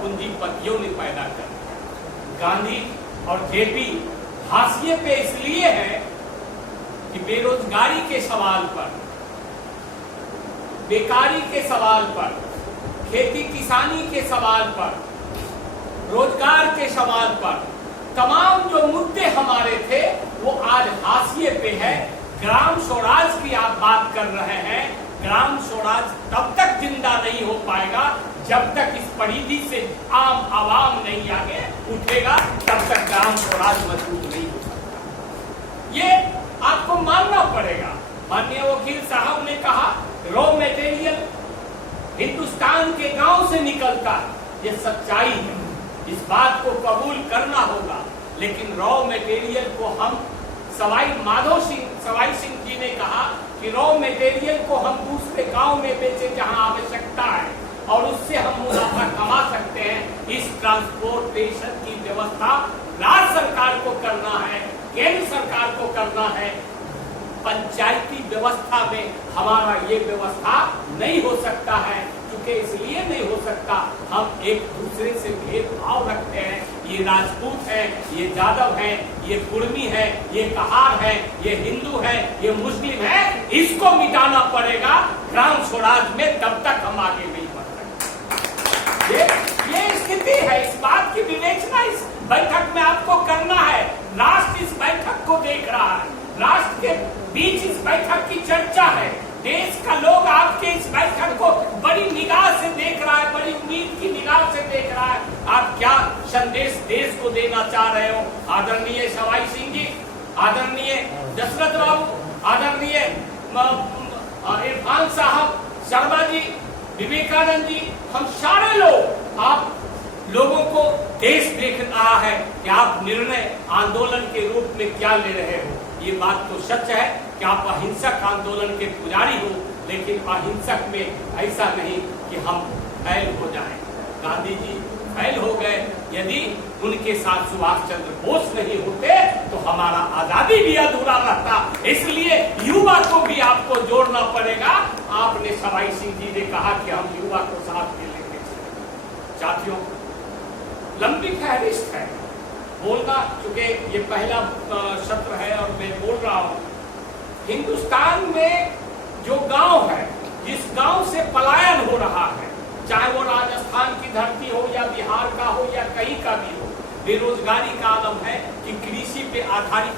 पूंजीपतियों ने पैदा कर दिया। गांधी और जेपी हाशिए पे इसलिए है कि बेरोजगारी के सवाल पर, बेकारी के सवाल पर, खेती किसानी के सवाल पर, रोजगार के सवाल पर तमाम जो मुद्दे हमारे थे वो आज हाशिए पे है। ग्राम स्वराज की आप बात कर रहे हैं, ग्राम स्वराज तब तक जिंदा नहीं हो पाएगा जब तक इस परिधि से आम आवाम नहीं आगे उठेगा, तब तक ग्राम स्वराज मजबूत नहीं हो सकता। ये आपको मानना पड़ेगा। माननीय वकील साहब ने कहा रॉ मटेरियल हिंदुस्तान के गांव से निकलता है, ये सच्चाई है, इस बात को कबूल करना होगा। लेकिन रॉ मटेरियल को हम सवाई सिंह जी ने कहा कि रॉ मटेरियल को हम दूसरे गांव में बेचें जहां आवश्यकता है और उससे हम मुनाफा कमा सकते हैं। इस ट्रांसपोर्टेशन की व्यवस्था राज्य सरकार को करना है, केंद्र सरकार को करना है। पंचायती व्यवस्था में हमारा ये व्यवस्था नहीं हो सकता है, क्योंकि इसलिए नहीं हो सकता, हम एक दूसरे से भेदभाव रखते हैं। ये राजपूत है, ये जादव है, ये कुर्मी है, ये कहार है, ये हिंदू है, ये मुस्लिम है, इसको मिटाना पड़ेगा ग्राम स्वराज में, तब तक हम आगे नहीं बढ़ सकते। ये स्थिति है। इस बात की विवेचना इस बैठक में आपको करना है। राष्ट्र इस बैठक को देख रहा है, राष्ट्र के बीच इस बैठक की चर्चा है, देश का लोग आपके इस बैठक को बड़ी निगाह से देख रहा है, बड़ी उम्मीद की निगाह से देख रहा है। आप क्या संदेश देश को देना चाह रहे हो? आदरणीय सवाई सिंह जी, आदरणीय दशरथ बाबू, आदरणीय इरफान साहब, शर्मा जी, विवेकानंद जी, हम सारे लोग, आप लोगों को देश देख रहा है कि आप निर्णय आंदोलन के रूप में क्या ले रहे हो। ये बात तो सच है कि आप अहिंसक आंदोलन के पुजारी हो, लेकिन अहिंसक में ऐसा नहीं कि हम फैल हो जाएं। गांधी जी फैल हो गए। यदि उनके साथ सुभाष चंद्र बोस नहीं होते तो हमारा आजादी भी अधूरा रहता। इसलिए युवा को भी आपको जोड़ना पड़ेगा। आपने सवाई सिंह जी ने कहा कि हम युवा को साथ में लेंगे। साथियों, लंबी फहरिस्त है बोलना, चूंकि ये पहला सत्र है और मैं बोल रहा हूं। हिंदुस्तान में जो गांव है, जिस गांव से पलायन हो रहा है, चाहे वो राजस्थान की धरती हो या बिहार का हो या कहीं का भी हो, बेरोजगारी का आलम है कि कृषि पे आधारित